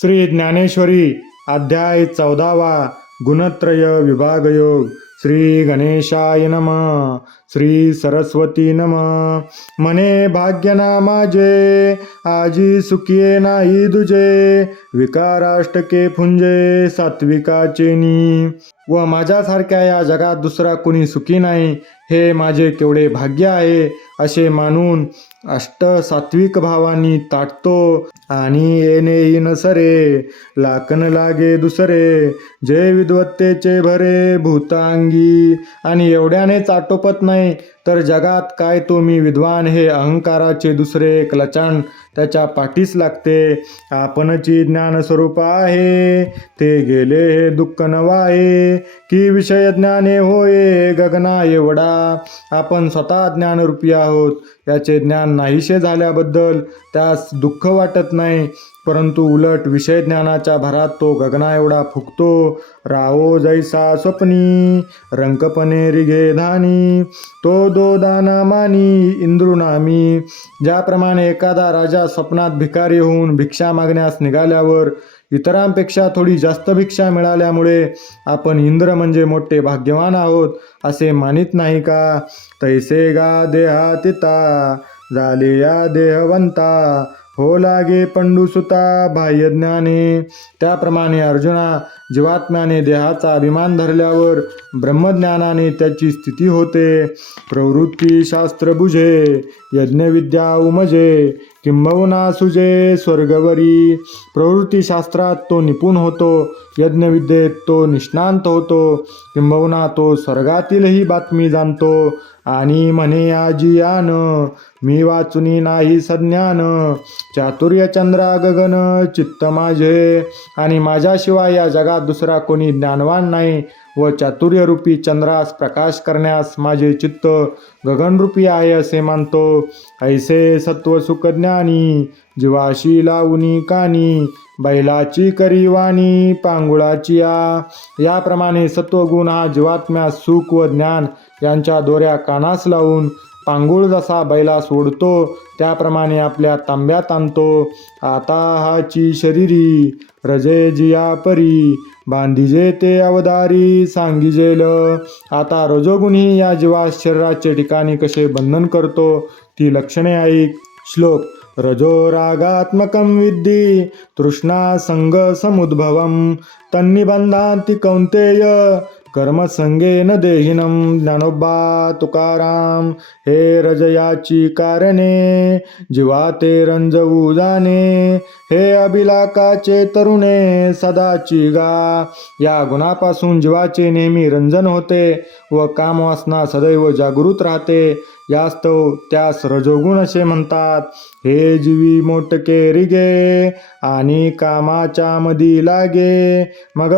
श्री ज्ञानेश्वरी अध्याय चौदावा गुणत्रय विभागयोग. श्री गणेशाय नम. श्री सरस्वती नम. मने भाग्यना माझे आजी सुखिये नाही दुजे विकाराष्टके फुंजे सात्विकाचेनी व माझ्यासारख्या या जगात दुसरा कुणी सुखी नाही हे माझे केवढे भाग्य आहे असे मानून अष्ट सात्विक भावानी ताटतो आणि येणे येईन सरे लाकन लागे दुसरे जे विद्वत्तेचे भरे भूतांगी. आणि एवढ्यानेच आटोपत नाही तर जगात काय तो मी विद्वान? हे अहंकाराचे दुसरे क्लचान त्याच्या पाठीस लागते. आपणची ज्ञानस्वरूप आहे ते गेले हे दुःख नवाये की विषय ज्ञाने होय गगना एवढा. आपण स्वतः ज्ञानरूपी आहोत याचे ज्ञान नाहीसे झाल्याबद्दल त्यास दुःख वाटत नाही. परंतु उलट विषय ज्ञानाच्या भरात तो गगना एवढा फुकतो. राहो जैसा स्वप्नी रंकपणे रिघे धानी. तो दो दाना मानी इंद्रुनामी ज्याप्रमाणे एखादा राजा स्वप्नात भिकारी होऊन भिक्षा मागण्यास निघाल्यावर इतरांपेक्षा थोडी जास्त भिक्षा मिळाल्यामुळे आपण इंद्र म्हणजे मोठे भाग्यवान आहोत असे मानित नाही का? तैसे गा देहा तिता या देहवंता हो लागे पंडुसुता बाह्य ज्ञाने. त्याप्रमाणे अर्जुना जीवात्म्याने देहाचा अभिमान धरल्यावर ब्रह्मज्ञानाने त्याची स्थिती होते. प्रवृत्ती शास्त्र बुझे यज्ञविद्या उमजे. किंबहुना सुजे स्वर्गवरी. प्रवृत्तीशास्त्रात तो निपुण होतो यज्ञविद्येत तो निष्णांत होतो किंबहुना तो स्वर्गातीलही बातमी जाणतो. आणि म्हणे आजी मी वाचुनी नाही संज्ञान चातुर्य चंद्रा गगन चित्त माझे. आणि माझ्याशिवाय या जगात दुसरा कोणी ज्ञानवान नाही. व चातुर्यरूपी चंद्रास प्रकाश करण्यास माझे चित्त गगनरूपी आहे असे मानतो. ऐसे सत्व सुखज्ञानी जीवाशी लावणी कानी बैलाची करी वाणी पांगुळाची आ. याप्रमाणे सत्वगुण हा जीवात्म्यास सुख व ज्ञान यांच्या दोऱ्या कानास लावून पांगुळ जसा बैला सोडतो त्याप्रमाणे आपल्या तांब्यात आणतो. आता हाची शरीरी रजे जिया परी बांधिजे ते अवदारी सांगिजेल. आता रजोगुणी या जीवास शरीराचे ठिकाणी कसे बंधन करतो ती लक्षणे ऐक श्लोक रजो रागात्मकं विद्धी तृष्णा संग समुद्भवं तन्निबंधांती कौंतेय कर्मसंगेन देहिनं ज्ञानोबा तुकाराम हे रजयाची कारणे जीवा ते रंजवू जाणे। हे अभिलाकाचे तरुणे सदाची गा। या गुणापासून जीवाचे नेहमी रंजन होते व कामवासना सदैव जागृत राहते। यास्तव त्यास रजोगुण असे म्हणतात. हे जीवी मोटके रिगे आणि कामाच्या मधी लागे. मग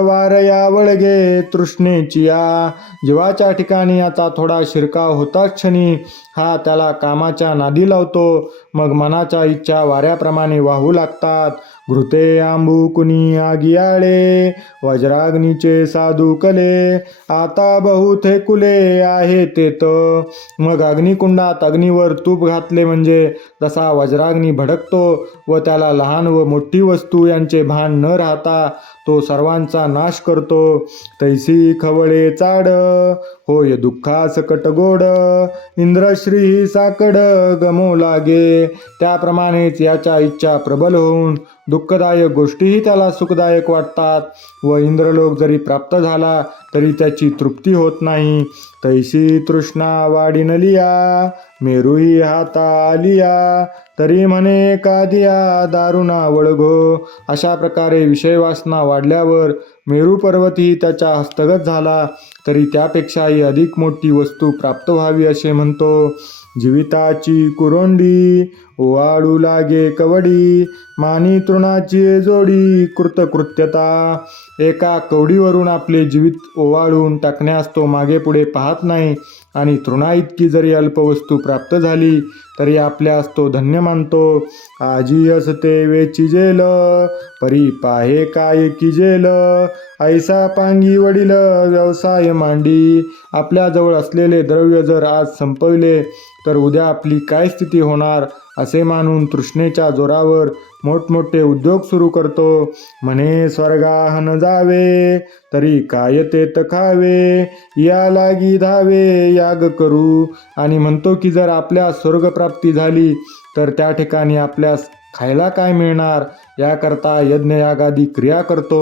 या वळगे तृष्णेची या जीवाच्या ठिकाणी आता थोडा शिरकाव होता क्षणी. हा त्याला कामाच्या नादी लावतो. मग मनाच्या इच्छा वाऱ्याप्रमाणे वाहू लागतात. घृते आंबुकुनी आगियाळे वज्राग्नीचे साधू कले आता बहुथे कुले आहे ते तर मग अग्निकुंडात अग्नीवर तूप घातले म्हणजे जसा वज्राग्नी भडकतो व त्याला लहान व मोठी वस्तू यांचे भान न राहता तो सर्वांचा नाश करतो. तैसी खवळे चाड होय दुःखा सकट गोड इंद्रश्री साकड गमो लागे. त्याप्रमाणेच याच्या इच्छा प्रबल होऊन दुःखदायक गोष्टीही त्याला सुखदायक वाटतात व इंद्रलोक जरी प्राप्त झाला तरी त्याची तृप्ती होत नाही. तैशी तृष्णा वाढिनलिया मेरुही हाता आलिया तरी म्हणे कादिया दारुणा वळघो अशा प्रकारे विषयवासना वाढल्यावर मेरू पर्वतही त्याच्या हस्तगत झाला तरी त्यापेक्षाही अधिक मोठी वस्तू प्राप्त व्हावी असे म्हणतो. जीविताची कुरोंडी ओवाळू लागे कवडी मानी तृणाची जोडी कृतकृत्यता. एका कवडीवरून आपले जीवित ओवाळून टाकण्यास तो मागे पुढे पाहत नाही आणि तृणा इतकी जरी अल्पवस्तू प्राप्त झाली तरी आपल्यास तो धन्य मानतो. आजी असते वेची जेल परी पाहे काय की जेल. ऐसा पांगी वडील व्यवसाय मांडी. आपल्याजवळ असलेले द्रव्य जर आज संपविले तर उद्या आपली काय स्थिती होणार? असे मानून तृष्णेच्या जोरावर मोठमोठे उद्योग सुरू करतो. म्हणे स्वर्गाहन जावे तरी काय तेत खावे या लागी धावे याग करू. आणि म्हणतो की जर आपल्या स्वर्गप्राप्ती झाली तर त्या ठिकाणी आपल्यास खायला काय मिळणार? याकरता यज्ञयागादी क्रिया करतो.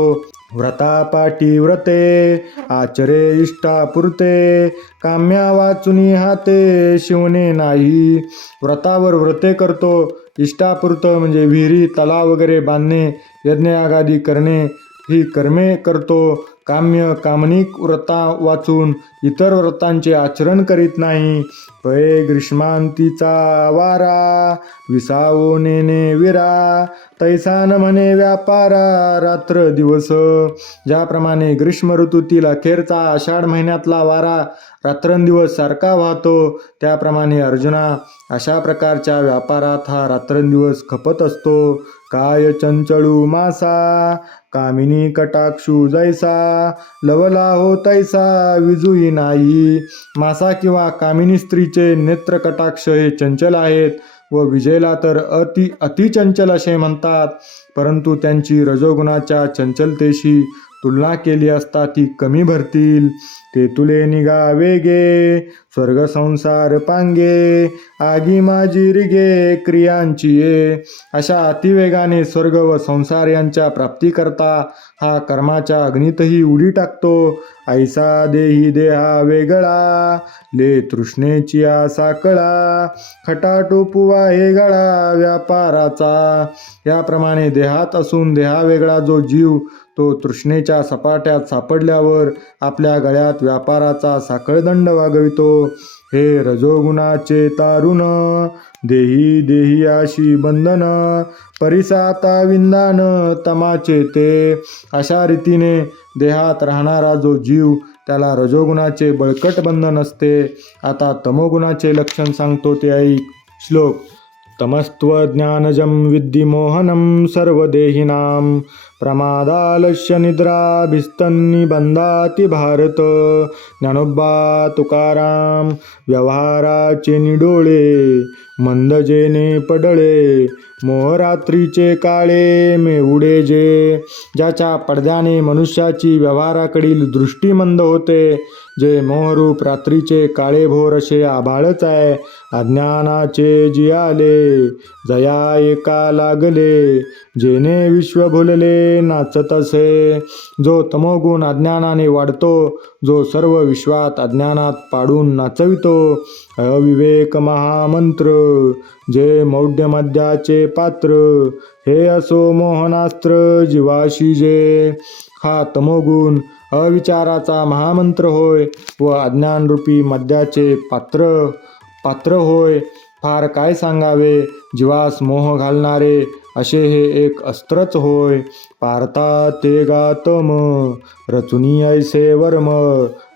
व्रतापाटी व्रते आचरे इष्टापुरते काम्या वाचुनी हाते शिवणे नाही. व्रतावर व्रते करतो इष्टापुरतं म्हणजे विहिरी तलाव वगैरे बांधणे यज्ञयागादी करणे ही कर्मे करतो. काम्य कामनिक व्रता वाचून इतर व्रतांचे आचरण करीत नाही. पै ग्रीष्मांतीचा वारा विसावो नेने विरा. तैसान म्हणे व्यापारा रात्र दिवस. ज्याप्रमाणे ग्रीष्म ऋतूतील अखेरचा आषाढ महिन्यातला वारा रात्रंदिवस सारखा वाहतो त्याप्रमाणे अर्जुना अशा प्रकारच्या व्यापारात हा रात्रंदिवस खपत असतो. काय चंचळू मासा कामिनी कटाक्षू जैसा लवला हो तैसा विजुई नाही. मासा किंवा कामिनी स्त्रीचे नेत्र कटाक्ष हे चंचल आहेत. व विजयला तर अति अतिचंचल असे म्हणतात परंतु त्यांची रजोगुणाच्या चंचलतेशी तुलना केली असता ती कमी भरतील. ते तुले निगा वेगे स्वर्ग संसार पांगे. आगी माझी रिगे. क्रियांची ये. अशा अतिवेगाने स्वर्ग व संसार यांच्या प्राप्तीकरता हा कर्माच्या अग्नीतही उडी टाकतो. ऐसा देही देहा वेगळा. ले तृष्णेची आसा कळा. खटाटोपुवा हे गळा. व्यापाराचा. याप्रमाणे देहात असून देहा वेगळा जो जीव तो तृष्णेच्या सपाट्यात सापडल्यावर आपल्या गळ्यात व्यापाराचा साखळदंड वागवितो. हे रजोगुणाचे तारुण देही देही आशी बंधन परिसाता विंदान तमाचे ते. अशा रीतीने देहात राहणारा जो जीव त्याला रजोगुणाचे बळकट बंधन असते. आता तमोगुणाचे लक्षण सांगतो ते ऐक श्लोक तमस्त्वज्ञानजं विद्धिमोहनं सर्वदेहिनां प्रमादालस्य निद्राभिस्तन्निबन्धाति भारत। ज्ञानोबा तुकाराम व्यवहाराचे निडोळे। मंदजेने पडळे मोहरात्रीचे काळे मेवुडे जे. ज्याच्या पडद्याने मनुष्याची व्यवहाराकडील दृष्टी मंद होते जे मोहरूप रात्रीचे काळे भोर असे आभाळच आहे. अज्ञानाचे जियाले जया एका लागले जेने विश्व भुलले नाचत असे. जो तमोगुण अज्ञानाने वाढतो जो सर्व विश्वात अज्ञानात पाडून नाचवितो. अविवेक महामंत्र जे मौढ्यमध्याचे पात्र हे असो मोहनास्त्र जीवाशी जे हा तमोगुण अविचाराचा महामंत्र होय व अज्ञानरूपी मद्याचे पात्र पात्र होय फार काय सांगावे? जीवास मोह घालणारे असे हे एक अस्त्रच होय. पारता ते गातम रचुनी ऐसे वर्म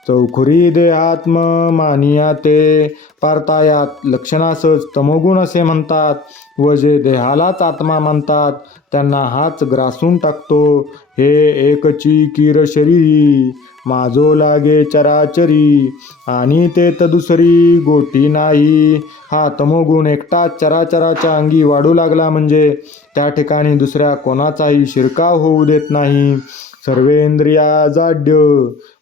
चौखुरी देहात्म मानिया ते. पारतायात लक्षणासच तमोगुण असे म्हणतात व जे देहालाच आत्मा मानतात त्यांना हाच ग्रासून टाकतो. हे एकची किर शरीरी माझो लागे चराचरी आणि ते दुसरी गोटी नाही. हा तमोगुण एकटाच चराचराच्या अंगी वाढू लागला म्हणजे त्या ठिकाणी दुसऱ्या कोणाचाही शिरकाव होऊ देत नाही. सर्वेंद्रिया जाड्य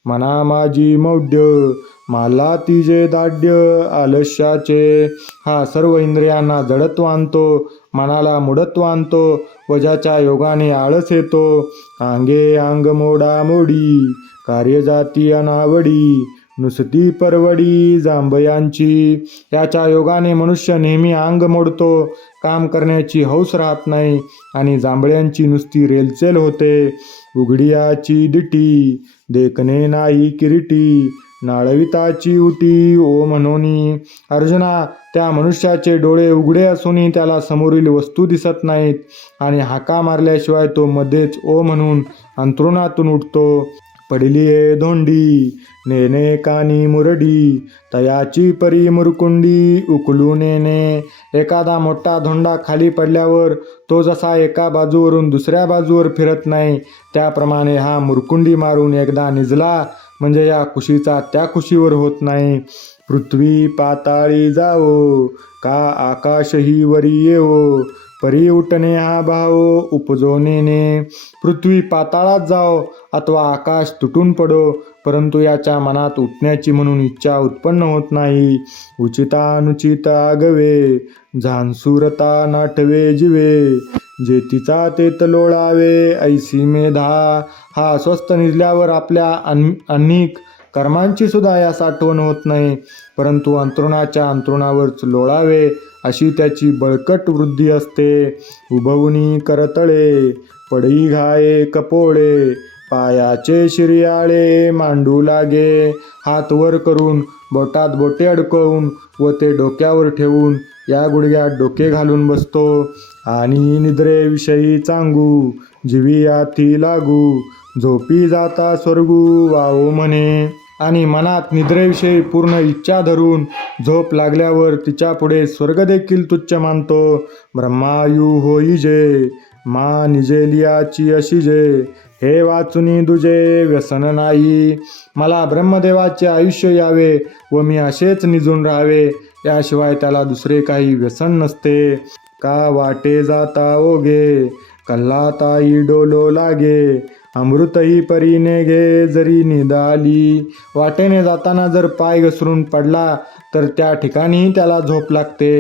मना माझी मौढ्य मला तिजे दाढ्य आलस्याचे. हा सर्व इंद्रियांना जडत्व आणतो मनाला मुडत्व आणतो. वजाच्या योगाने आळस येतो. अंगे अंग मोडा मोडी. कार्यजाती अनावडी. नुसती परवडी जांभयांची. याच्या योगाने मनुष्य नेहमी अंग मोडतो. काम करण्याची हौस राहत नाही आणि जांभळ्यांची नुसती रेलचेल होते. उघडियाची दिटी. देखणे नाही किरीटी. नाळविताची उटी ओ म्हणोनी. अर्जुना त्या मनुष्याचे डोळे उघडे असूनही त्याला समोरील वस्तू दिसत नाहीत आणि हाका मारल्याशिवाय तो मध्येच ओ म्हणून अंथरुणातून उठतो. पडली ए धोंडी नेने कानी मुरडी तयाची परी मुरकुंडी उकलू नेने एखादा मोठा धोंडा खाली पडल्यावर तो जसा एका बाजूवरून दुसऱ्या बाजूवर फिरत नाही त्याप्रमाणे हा मुरकुंडी मारून एकदा निजला म्हणजे या खुशीचा त्या खुशीवर होत नाही. पृथ्वी पाताळी जावो का आकाशही वरी येवो परी उठणे हा भाव उपजोनेने पृथ्वी पाताळात जाओ अथवा आकाश तुटून पडो परंतु याच्या मनात उठण्याची म्हणून इच्छा उत्पन्न होत नाही. उचितानुचित आगवे झांसुरता नाटवे जिवे. जेतीचा तेत लोळावे ऐसी मेधा. हा अस्वस्थ निजल्यावर आपल्या अन अनेक कर्मांची सुद्धा या साठवण होत नाही. परंतु अंतरुणाच्या अंतरुणावरच लोळावे अशी त्याची बळकट वृद्धी असते. उभवणी करतळे पडई घाये कपोळे पायाचे शिरियाळे मांडू लागे. हात वर करून बोटात बोटे अडकवून व ते डोक्यावर ठेवून या गुडघ्यात डोके घालून बसतो. आणि निद्रेविषयी चांगू जीवी आती लागू झोपी जाता स्वर्गू वाओ म्हणे. आणि मनात निद्रेविषयी पूर्ण इच्छा धरून झोप लागल्यावर तिच्या पुढे स्वर्ग देखील तुच्छ मानतो. ब्रह्मायू होई जे मा निजेलियाची अशी जे हे वाचुनी दुजे व्यसन नाही. मला ब्रह्मदेवाचे आयुष्य यावे व मी असेच निजून राहावे याशिवाय त्याला दुसरे काही व्यसन नसते. का वाटे जाता ओगे कल्लाताई डोलो लागे. अमृतही परीने घे जरी निदाली. वाटेने जाताना जर पाय घसरून पडला तर त्या ठिकाणीही त्याला झोप लागते.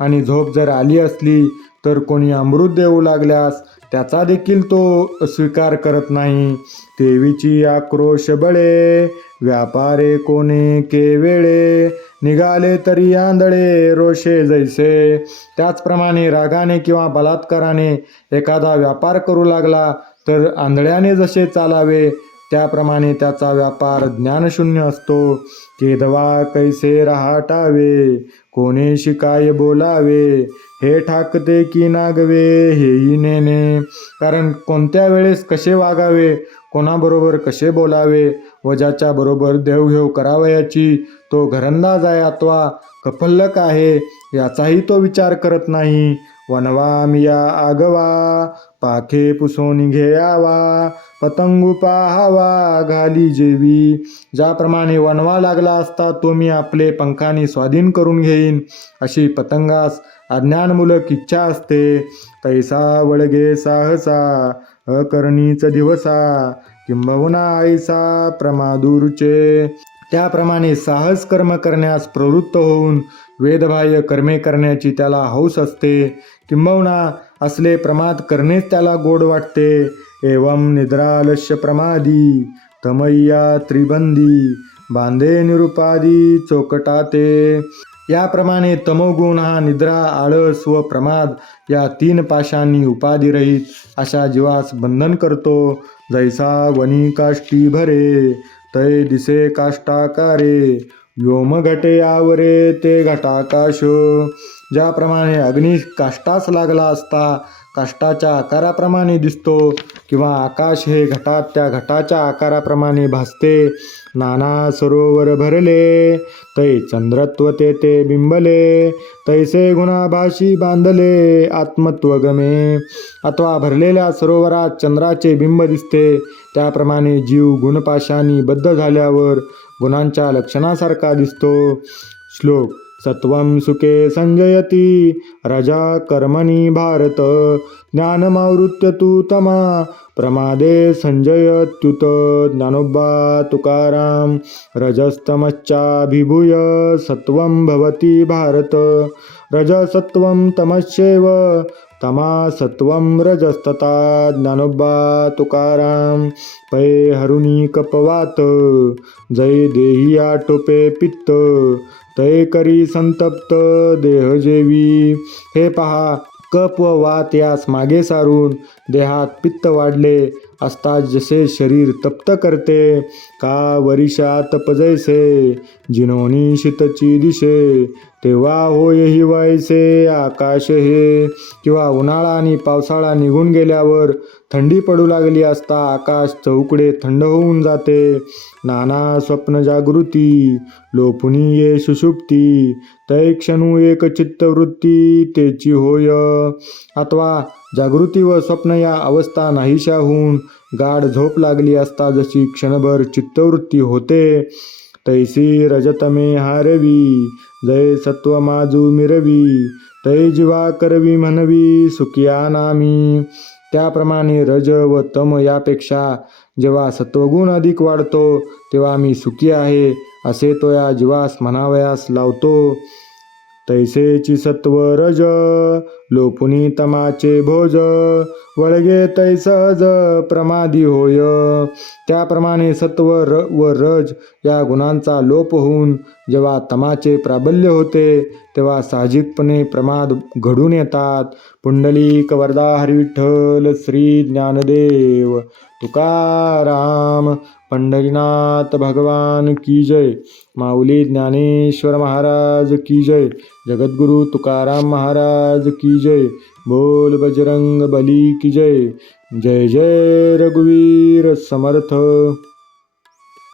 आणि झोप जर आली असली तर कोणी अमृत देऊ लागल्यास त्याचा देखील तो स्वीकार करत नाही. देवीची आक्रोश बळे व्यापारे कोणे के वेळे निघाले तरी आंधळे रोषे जैसे. त्याचप्रमाणे रागाने किंवा बलात्काराने एखादा व्यापार करू लागला तर आंधळ्याने जसे चालावे त्याप्रमाणे त्याचा व्यापार ज्ञानशून्य असतो. केदवा कैसे राहाटावे कोणे शिकाय बोलावे हे ठाकते की नागवे हेही नेणे. कारण कोणत्या वेळेस कसे वागावे कोणाबरोबर कसे बोलावे वजाच्या बरोबर देवघेव करावयाची तो घरंदाज आहे अथवा कफल्लक आहे याचाही तो विचार करत नाही. वनवामिया आगवा पाखे पुसोनी घेयावा पतंगू पाहावा घाली जेवी. ज्याप्रमाणे वनवा लागला असता तो मी आपले पंखाने स्वाधीन करून घेईन. अशी पतंगास अज्ञानमूलक इच्छा असते. तैसा वळगे साहसा अकरणीच दिवसा किंबहुना आईसा प्रमादूरचे त्याप्रमाणे साहस कर्म करण्यास प्रवृत्त होऊन वेदबाह्य कर्मे करण्याची त्याला हौस असते. किंबहुना असले प्रमाद करणेच त्याला गोड वाटते. एवं निद्रालस्य प्रमादी तमय्या त्रिबंदी बांधे निरुपादी चोकटाते. याप्रमाणे तमोगुण हा निद्रा आळस व प्रमाद या तीन पाशांनी उपाधिरहित अशा जीवास बंधन करतो. जैसा वनी काष्टी भरे तय दिसे काष्टाकारे व्योम घटे आवरे ते घटाकाश. ज्याप्रमाणे अग्नी काष्टास लागला असता काष्टाच्या आकाराप्रमाणे दिसतो. किंवा आकाश हे घटात त्या घटाच्या आकाराप्रमाणे भासते. नाना सरोवर भरले तै चंद्रत्व ते ते बिंबले तैसे गुणाभाशी बांधले आत्मत्व गमे अथवा भरलेल्या सरोवरात चंद्राचे बिंब दिसते त्याप्रमाणे जीव गुणपाशांनी बद्ध झाल्यावर गुणांच्या लक्षणासारखा दिसतो. श्लोक सत्वं सुखे संजयती। रजा कर्मणी भारत। ज्ञानमावृत्य तू तमा। प्रमादे संजयत्युत ज्ञानोबा तुकाराम। रजस्तमश्चाभिभूय सत्वं भवति भारत। रजसत्वं तमश्चैव। तमा सत्वं रजस्तता ज्ञानोबा तुकाराम। पै हरुणी कपवात जय देही आटोपे पित्त। तय करी संतप्त देहजेवी। हे पहा कप व वात यास मागे सारून देहात पित्त वाढले. असता जसे शरीर तप्त करते का वरिषा तप जैसे जिनोनी शीतची दिशे तेव्हा होय व्हायचे आकाश हे किंवा उन्हाळा आणि पावसाळा निघून गेल्यावर थंडी पडू लागली असता आकाश चौकडे थंड होऊन जाते. नाना स्वप्न जागृती लोपुनी ये सुषुप्ती तै क्षणू एक चित्तवृत्ती तेची होय. अथवा जागृती व स्वप्न या अवस्था नाहीशा होऊन गाढ झोप लागली असता जशी क्षणभर चित्तवृत्ती होते तैसी रजतमे हारवी जय सत्व माजू मिरवी तै जीवा करवी म्हणवी सुखिया नामी. त्याप्रमाणे रज व तम यापेक्षा जेव्हा सत्वगुण अधिक वाढतो तेव्हा मी सुखी आहे असे तो या जीवास म्हणावयास लावतो. तैसेची सत्व रज लोपुनी तमाचे भोज वळगे तैसज प्रमादी होय. त्याप्रमाणे सत्व र व रज या गुणांचा लोप होऊन जेव्हा तमाचे प्राबल्य होते तेव्हा साहजिकपणे प्रमाद घडून येतात. पुंडलिक वरदा हरिविठ्ठल श्री ज्ञानदेव. तुकाराम पंढरीनाथ भगवान की जय. माऊली ज्ञानेश्वर महाराज की जय. जगद्गुरु तुकाराम महाराज की जय। बोल बजरंग बली की जय। जय जय रघुवीर समर्थ।